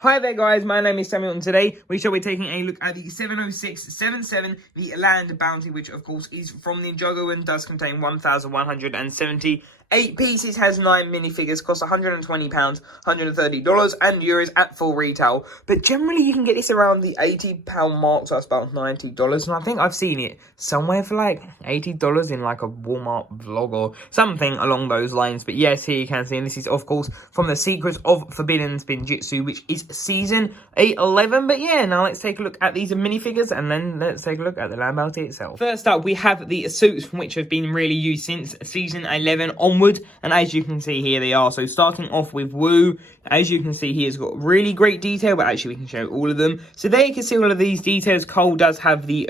Hi there guys, my name is Samuel and today we shall be taking a look at the 70677, the Land Bounty, which of course is from Ninjago and does contain 1,178 pieces, has 9 minifigures, costs £120, $130 and euros at full retail. But generally you can get this around the £80 mark, so that's about $90. And I think I've seen it somewhere for like $80 in like a Walmart vlog or something along those lines. But yes, here you can see, and this is of course from the Secrets of Forbidden Spinjitzu, which is season 11. But yeah, now let's take a look at these minifigures and then let's take a look at the Land Bounty itself. First up, we have the suits, which have been really used since season 11 onward, and as you can see here they are. So starting off with Wu, as you can see he has got really great detail, but actually we can show all of them. So there you can see all of these details. Cole does have the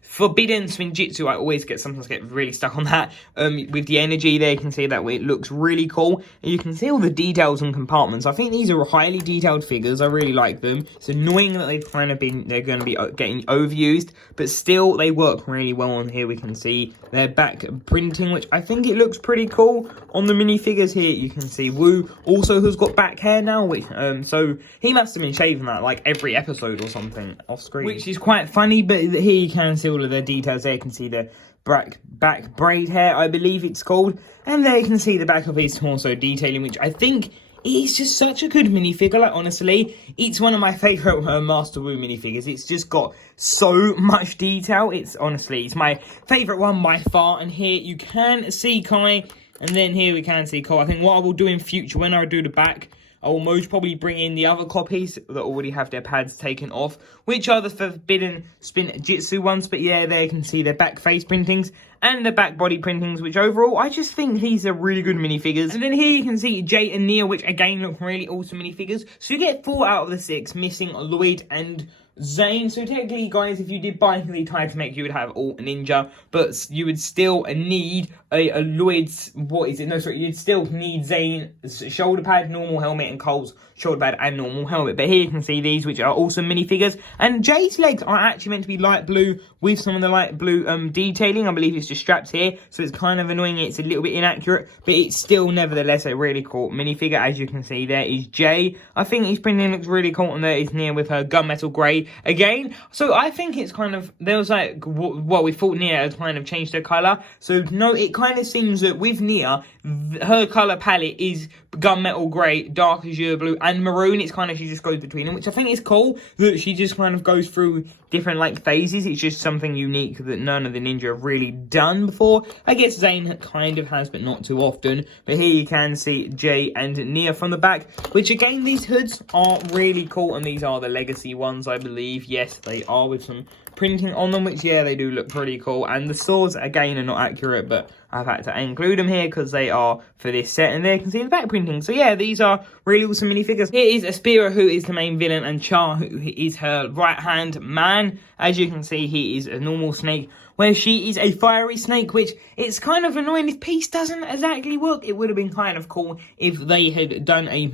Forbidden Spinjitzu. I always sometimes get really stuck on that. With the energy there, you can see that it looks really cool, and you can see all the details and compartments. I think these are highly detailed figures. I really like them. It's annoying that they're going to be getting overused, but still they work really well. On here we can see their back printing, which I think it looks pretty cool on the minifigures. Here you can see Wu also has got back hair now, which so he must have been shaving that like every episode or something off screen, which is quite funny. But here you can see all of the details. There you can see the back braid hair, I believe it's called, and there you can see the back of his torso detailing, which I think it's just such a good minifigure. Like, honestly, it's one of my favourite Master Wu minifigures. It's just got so much detail. It's my favourite one by far. And here you can see Kai, and then here we can see Cole. I think what I will do in future, when I do the back, I will most probably bring in the other copies that already have their pads taken off, which are the Forbidden Spinjitzu ones. But yeah, there you can see their back face printings and the back body printings, which overall, I just think these are really good minifigures. And then here you can see Jay and Nia, which again look really awesome minifigures. So you get 4 out of the 6, missing Lloyd and Zane. So technically, guys, if you did buy the Titan mech, you would have all Ninja, but you would still need a Lloyd's, you'd still need Zane's shoulder pad, normal helmet, and Cole's shoulder pad and normal helmet. But here you can see these, which are awesome minifigures. And Jay's legs are actually meant to be light blue with some of the light blue detailing. I believe it's just straps here, so it's kind of annoying. It's a little bit inaccurate, but it's still nevertheless a really cool minifigure. As you can see, there is Jay. I think his printing looks really cool, and there is Nia with her gunmetal grey again. So I think it's kind of, there was like, what we thought Nia had kind of changed her colour. So no, it kind of seems that with Nia, her colour palette is gunmetal grey, dark azure blue, and maroon. It's kind of, she just goes between them, which I think is cool, that she just kind of goes through different like phases. It's just something unique that none of the Ninja have really done before. I guess Zane kind of has, but not too often. But here you can see Jay and Nia from the back, which again, these hoods are really cool, and these are the legacy ones, I believe. Yes, they are, with some printing on them, which, yeah, they do look pretty cool. And the swords, again, are not accurate, but I've had to include them here because they are for this set, and there you can see the back printing. So yeah, these are really awesome minifigures. Here is Aspira, who is the main villain, and Char, who is her right-hand man. As you can see, he is a normal snake, where she is a fiery snake, which it's kind of annoying. This piece doesn't exactly work. It would have been kind of cool if they had done a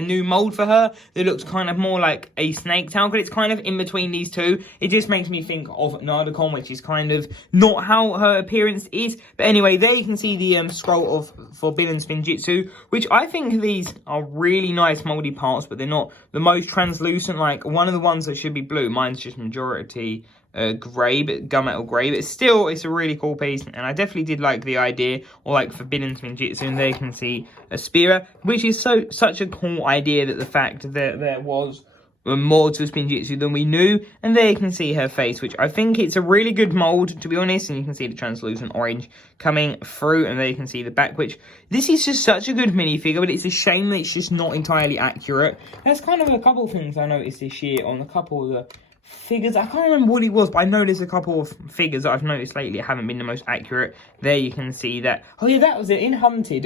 new mold for her that looks kind of more like a snake tail, but it's kind of in between these two. It just makes me think of Nadocon, which is kind of not how her appearance is. But anyway, there you can see the scroll of Forbidden Spinjitzu, which I think these are really nice moldy parts, but they're not the most translucent. Like, one of the ones that should be blue, mine's just majority grey, but gunmetal grey, but still it's a really cool piece, and I definitely did like the idea, or like Forbidden Spinjitzu. And there you can see Aspira, which is such a cool idea, that the fact that there was more to Spinjitzu than we knew. And there you can see her face, which I think it's a really good mold, to be honest. And you can see the translucent orange coming through, and there you can see the back, which this is just such a good minifigure, but it's a shame that it's just not entirely accurate. There's kind of a couple of things I noticed this year on a couple of the figures. I can't remember what it was, but I know there's a couple of figures that I've noticed lately haven't been the most accurate. There you can see that. Oh yeah, that was it. In Hunted,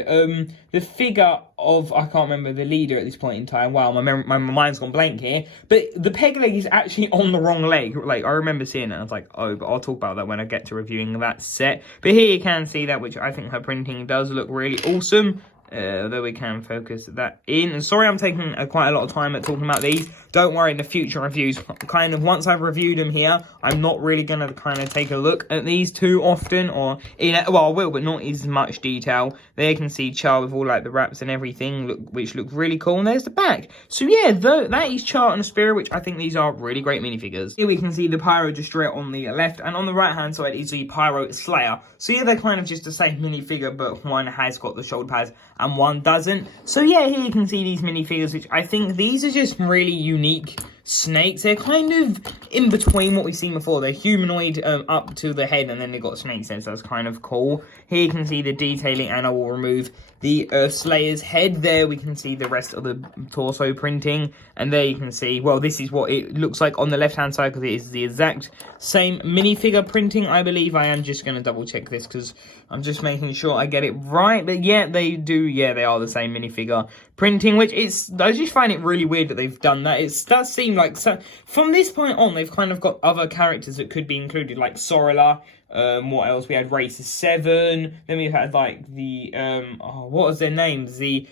the figure of, I can't remember the leader at this point in time. Wow, my mind's gone blank here. But the peg leg is actually on the wrong leg. Like, I remember seeing it, and I was like, oh, but I'll talk about that when I get to reviewing that set. But here you can see that, which I think her printing does look really awesome. Although we can focus that in. And sorry, I'm taking quite a lot of time at talking about these. don't worry, in the future reviews, kind of once I've reviewed them here, I'm not really going to kind of take a look at these too often, or well, I will, but not as much detail. There you can see Char with all like the wraps and everything, which look really cool, and there's the back. So yeah, that is Char and Aspira, which I think these are really great minifigures. Here we can see the Pyro Destroyer on the left, and on the right hand side is the Pyro Slayer. So yeah, they're kind of just the same minifigure, but one has got the shoulder pads and one doesn't. So yeah, here you can see these minifigures, which I think these are just really unique snakes. They're kind of in between what we've seen before. They're humanoid up to the head, and then they've got snakes heads. That's kind of cool. Here you can see the detailing, and I will remove the Slayer's head. There we can see the rest of the torso printing, and there you can see, well, this is what it looks like on the left hand side, because it is the exact same minifigure printing, I believe. I am just going to double check this because I'm just making sure I get it right. But yeah, they do. Yeah, they are the same minifigure printing, which I just find it really weird that they've done that. It does seem like, so from this point on, they've kind of got other characters that could be included, like Sorala. What else? We had Racer 7. Then we had like the what was their names? The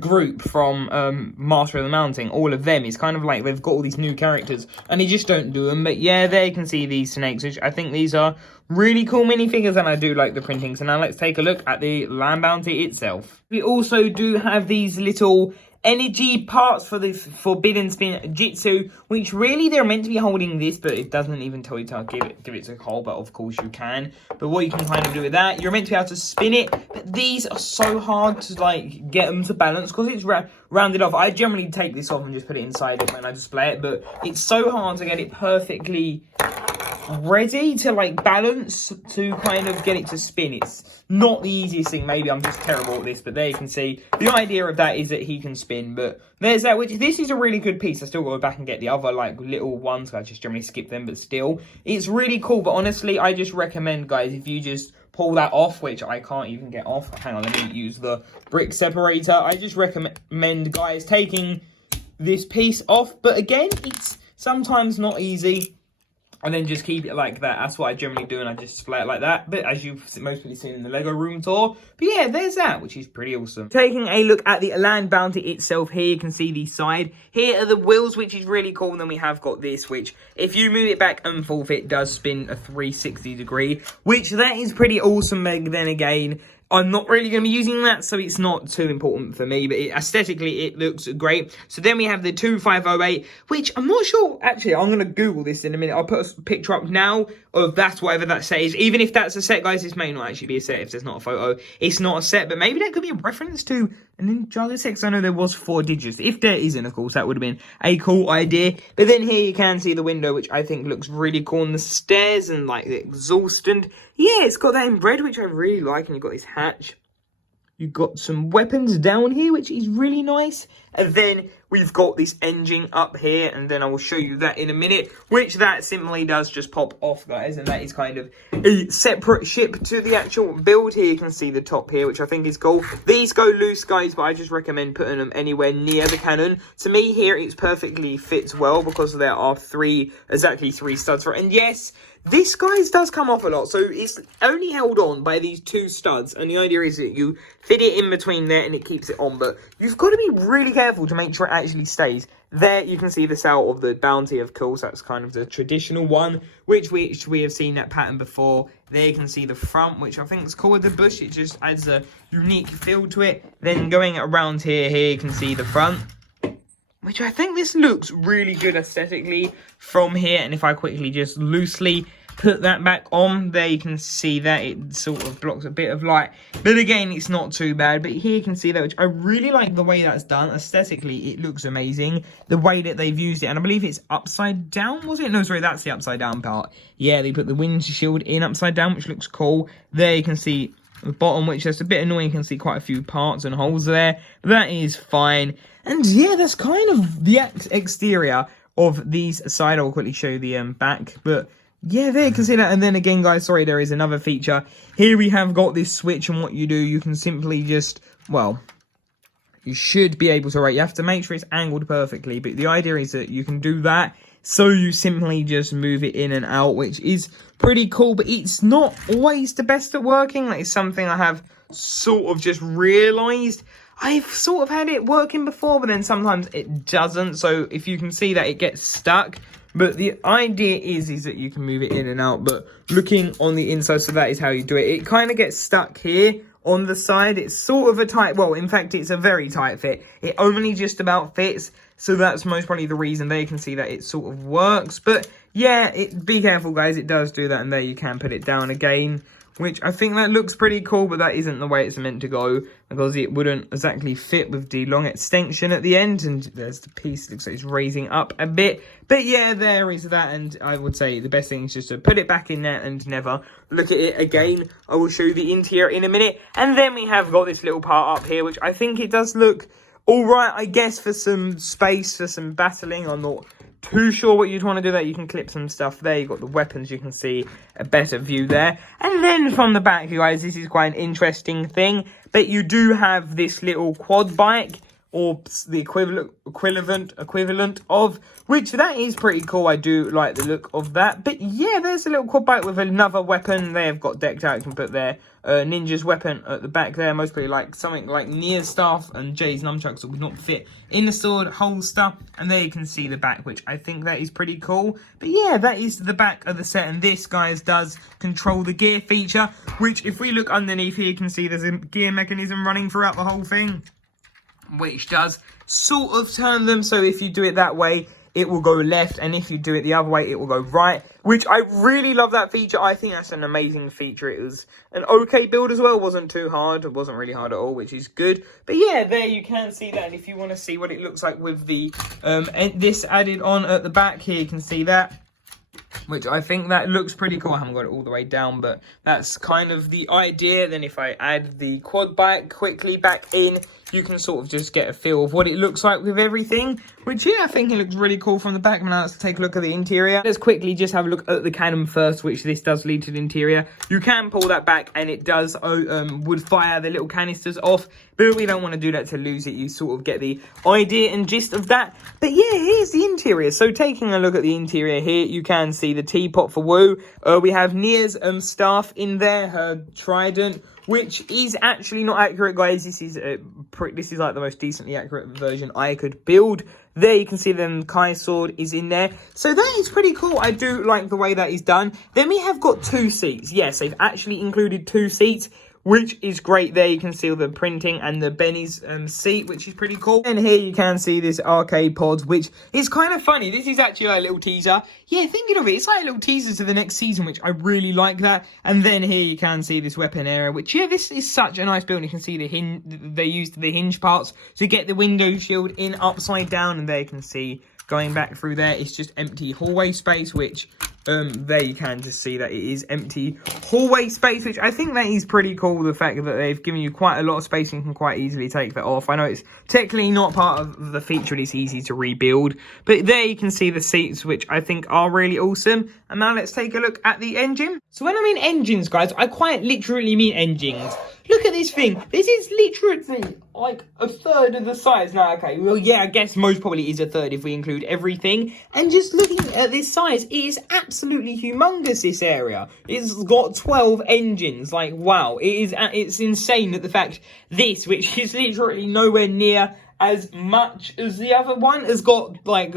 group from Master of the Mountain. All of them. It's kind of like they've got all these new characters and they just don't do them. But yeah, there you can see these snakes, which I think these are really cool minifigures, and I do like the printing. So now let's take a look at the Land Bounty itself. We also do have these little energy parts for the Forbidden Spinjitzu, which really they're meant to be holding this, but it doesn't even tell you to give it to Cole, but of course you can. But what you can kind of do with that, you're meant to be able to spin it, but these are so hard to like get them to balance because it's rounded off. I generally take this off and just put it inside it when I display it, but it's so hard to get it perfectly ready to like balance to kind of get it to spin. It's not the easiest thing. Maybe I'm just terrible at this, but there you can see the idea of that is that he can spin. But there's that, which this is a really good piece. I still got to go back and get the other like little ones. I just generally skip them, but still it's really cool. But honestly, I just recommend, guys, if you just pull that off, which I can't even get off. Hang on, let me use the brick separator. I just recommend, guys, taking this piece off. But again, it's sometimes not easy. And then just keep it like that. That's what I generally do, and I just display it like that. But as you've mostly seen in the Lego room tour. But yeah, there's that, which is pretty awesome. Taking a look at the Land Bounty itself, here you can see the side. Here are the wheels, which is really cool. And then we have got this, which if you move it back and forth, it does spin a 360 degree. Which that is pretty awesome. But then again, I'm not really going to be using that, so it's not too important for me, but aesthetically, it looks great. So then we have the 2508, which I'm not sure, actually, I'm going to Google this in a minute. I'll put a picture up now of that, whatever that set is. Even if that's a set, guys, this may not actually be a set if there's not a photo. It's not a set, but maybe that could be a reference to an Ninjago set, because I know there was 4 digits. If there isn't, of course, that would have been a cool idea. But then here you can see the window, which I think looks really cool, and the stairs and, like, the exhaust, and yeah, it's got that in red, which I really like, and you've got this hatch. You've got some weapons down here, which is really nice. And then we've got this engine up here, and then I will show you that in a minute, which that simply does just pop off, guys. And that is kind of a separate ship to the actual build. Here you can see the top here, which I think is cool. These go loose, guys, but I just recommend putting them anywhere near the cannon. To me, here, it perfectly fits well because there are exactly three studs for it. And yes, this, guys, does come off a lot, so it's only held on by these 2 studs, and the idea is that you fit it in between there and it keeps it on, but you've got to be really careful to make sure it actually stays. There you can see the sail of the Bounty, of course. That's kind of the traditional one, which we have seen that pattern before. There you can see the front, which I think is called the bush. It just adds a unique feel to it. Then going around here you can see the front, which I think this looks really good aesthetically from here. And if I quickly just loosely put that back on, there you can see that it sort of blocks a bit of light, but again, it's not too bad. But here you can see that, which I really like the way that's done. Aesthetically, it looks amazing, the way that they've used it. And I believe it's upside down, was it? No, sorry, that's the upside down part. Yeah, they put the windshield in upside down, which looks cool. There you can see the bottom, which is a bit annoying. You can see quite a few parts and holes there, but that is fine. And yeah, that's kind of the exterior of these side. I'll quickly show you the back, but yeah, there you can see that. And then again, guys, sorry, there is another feature. Here we have got this switch, and what you do, you can simply just, well, you should be able to, right, you have to make sure it's angled perfectly, but the idea is that you can do that. So you simply just move it in and out, which is pretty cool, but it's not always the best at working. Like, it's something I have sort of just realised. I've sort of had it working before, but then sometimes it doesn't. So if you can see that it gets stuck. But the idea is that you can move it in and out. But looking on the inside, so that is how you do it. It kind of gets stuck here on the side. It's sort of a tight, well, in fact, it's a very tight fit. It only just about fits. So that's most probably the reason there. You can see that it sort of works. But yeah, be careful, guys. It does do that. And there you can put it down again, which I think that looks pretty cool, but that isn't the way it's meant to go, because it wouldn't exactly fit with the long extension at the end. And there's the piece, looks like it's raising up a bit. But yeah, there is that, and I would say the best thing is just to put it back in there and never look at it again. I will show you the interior in a minute. And then we have got this little part up here, which I think it does look alright, I guess, for some space, for some battling. I'm not too sure what you'd want to do there. You can clip some stuff there. You've got the weapons. You can see a better view there. And then from the back, you guys, this is quite an interesting thing. But you do have this little quad bike, or the equivalent of, which that is pretty cool. I do like the look of that. But yeah, there's a little quad bike with another weapon. They have got decked out. You can put their ninja's weapon at the back there. Most probably like something like Nia's staff and Jay's nunchucks that would not fit in the sword holster. And there you can see the back, which I think that is pretty cool. But yeah, that is the back of the set. And this, guys, does control the gear feature, which if we look underneath here, you can see there's a gear mechanism running throughout the whole thing, which does sort of turn them. So if you do it that way, it will go left, and if you do it the other way, it will go right, which I really love that feature. I think that's an amazing feature. It was an okay build as well. It wasn't too hard. It wasn't really hard at all, which is good. But yeah, there you can see that. And if you want to see what it looks like with the this added on at the back here, you can see that, which I think that looks pretty cool. I haven't got it all the way down, but that's kind of the idea. Then if I add the quad bike quickly back in, you can sort of just get a feel of what it looks like with everything, which, yeah, I think it looks really cool from the back. Now let's take a look at the interior. Let's quickly just have a look at the cannon first, which this does lead to the interior. You can pull that back, and it does would fire the little canisters off, but we don't want to do that to lose it. You sort of get the idea and gist of that. But yeah, here's the interior. So taking a look at the interior here, you can see the teapot for Wu. We have Nia's staff in there, her trident, which is actually not accurate, guys. This is like the most decently accurate version I could build. There you can see then Kai's sword is in there. So that is pretty cool. I do like the way that is done. Then we have got 2 seats. Yes, they've actually included 2 seats, which is great. There you can see all the printing and the Benny's seat, which is pretty cool. And here you can see this arcade pod, which is kind of funny. This is actually like a little teaser. Yeah, thinking of it, it's like a little teaser to the next season, which I really like that. And then here you can see this weapon area, which, yeah, this is such a nice build. You can see the hinge, they used the hinge parts to get the window shield in upside down. And there you can see, going back through there, it's just empty hallway space, which there you can just see that it is empty hallway space, which I think that is pretty cool. The fact that they've given you quite a lot of space and you can quite easily take that off. I know it's technically not part of the feature and it's easy to rebuild, but there you can see the seats, which I think are really awesome. And now let's take a look at the engine. So when I mean engines, guys, I quite literally mean engines. Look at this thing. This is literally like a third of the size. Now, okay, well, yeah, I guess most probably is a third if we include everything. And just looking at this size, it is absolutely humongous, this area. It's got 12 engines. Like, wow. It's insane that the fact this, which is literally nowhere near as much as the other one, has got like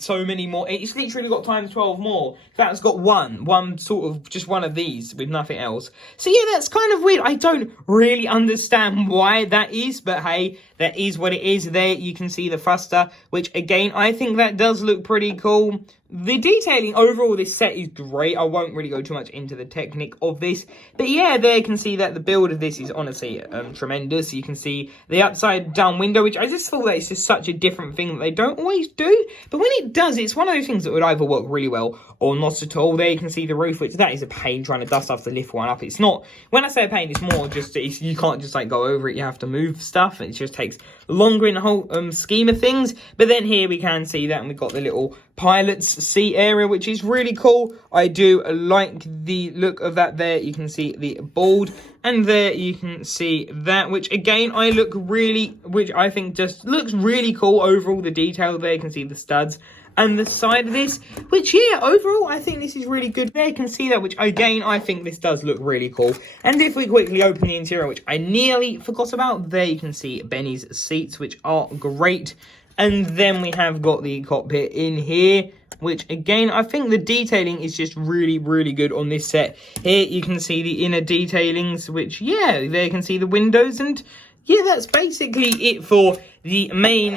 so many more. It's literally got times 12 more. That's got one sort of just one of these with nothing else. So yeah, that's kind of weird. I don't really understand why that is, but hey, that is what it is. There you can see the thruster, which again, I think that does look pretty cool. The detailing overall, this set is great. I won't really go too much into the technique of this. But yeah, there you can see that the build of this is honestly tremendous. You can see the upside down window, which I just thought that it's just such a different thing that they don't always do. But when it does, it's one of those things that would either work really well or not at all. There you can see the roof, which that is a pain trying to dust off to lift one up. It's not, when I say a pain, it's more just, you can't just like go over it. You have to move stuff. It just takes longer in the whole scheme of things. But then here we can see that, and we've got the little pilot's seat area, which is really cool. I do like the look of that there. You can see the board, and there you can see that, which again, which I think just looks really cool overall. The detail there, you can see the studs and the side of this, which, yeah, overall, I think this is really good. There you can see that, which, again, I think this does look really cool. And if we quickly open the interior, which I nearly forgot about, there you can see Benny's seats, which are great. And then we have got the cockpit in here, which, again, I think the detailing is just really, really good on this set. Here, you can see the inner detailings, which, yeah, there you can see the windows, and yeah, that's basically it for the main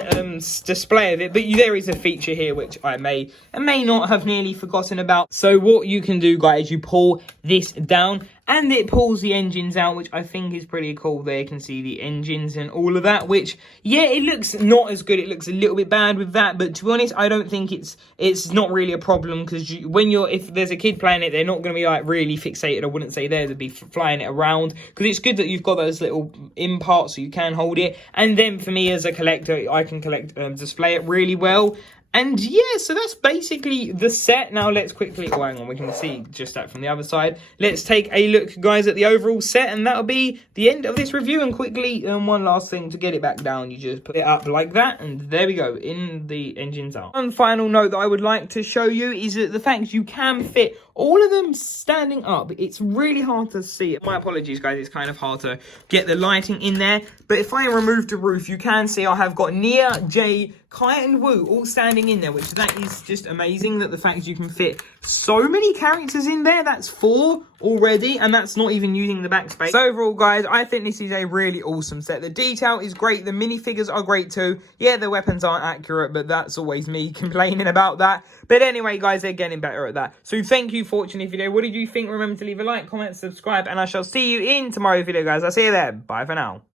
display of it. But there is a feature here which I may not have nearly forgotten about. So what you can do, guys, you pull this down and it pulls the engines out, which I think is pretty cool. There you can see the engines and all of that, which, yeah, it looks not as good. It looks a little bit bad with that, but to be honest, I don't think it's not really a problem, because if there's a kid playing it, they're not going to be like really fixated. I wouldn't say there to be flying it around, because it's good that you've got those little in parts so you can hold it. And then for me as a collector, I can display it really well. And yeah, so that's basically the set. Now let's quickly, oh, hang on, we can see just that from the other side. Let's take a look, guys, at the overall set, and that'll be the end of this review. And quickly, one last thing, to get it back down, you just put it up like that, and there we go, in the engines are. One final note that I would like to show you is that the fact you can fit all of them standing up. It's really hard to see. My apologies, guys, it's kind of hard to get the lighting in there. But if I remove the roof, you can see I have got Nia, Jay, Kai and Wu all standing in there, which that is just amazing, that the fact you can fit so many characters in there. That's 4 already, and that's not even using the backspace. So overall, guys, I think this is a really awesome set. The detail is great. The minifigures are great too. Yeah, the weapons aren't accurate, but that's always me complaining about that. But anyway, guys, they're getting better at that. So thank you for watching this video. What did you think? Remember to leave a like, comment, subscribe, and I shall see you in tomorrow's video, guys. I'll see you there. Bye for now.